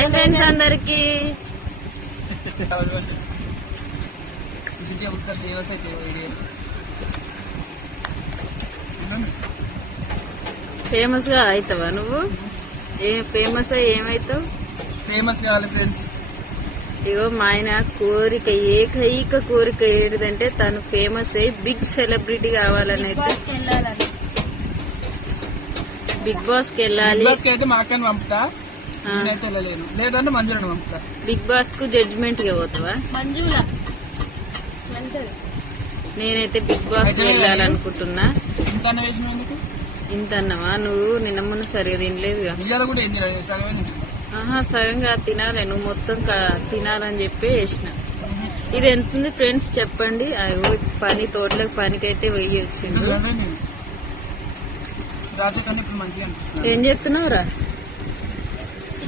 Hi friends అందరికి. Famous గా అవుతావా నువ్వు? ఫేమస్ అయ్యి ఏమైతావు? ఫేమస్ కావాలి ఫ్రెండ్స్. ఇగో మా ఆయన కోరిక, ఏకైక కోరిక ఏంటిదంటే తను ఫేమస్ అయ్యి బిగ్ సెలబ్రిటీ కావాలని అయితే బిగ్ బాస్ కి వెళ్ళాలి. అయితే మా అక్కని పంపుతా, నేనైతే వెళ్ళలేను. లేదంటే మంజులను పంపుతా. బిగ్ బాస్ కు జడ్జిమెంట్ గా పోతావా? మంజులా నేనైతే బిగ్ బాస్ కి వెళ్ళాలనుకుంటున్నా. ఇంత అన్నవా నువ్వు? నిన్న మొన్న సరిగా తినలేదుగా. కూడా ఏం తినాలి? సగమే తింటున్నా. సగంగా తినాలి, నువ్వు మొత్తం తినాలని చెప్పి వేసిన. ఇది ఎంత ఉంది ఫ్రెండ్స్ చెప్పండి. పని తోటలకు పనికైతే వెయ్యి వచ్చిండు. రాత్రి కన్నా ఇప్పుడు మంచిగా అనిపిస్తుంది. ఏం చెప్తున్నావురా?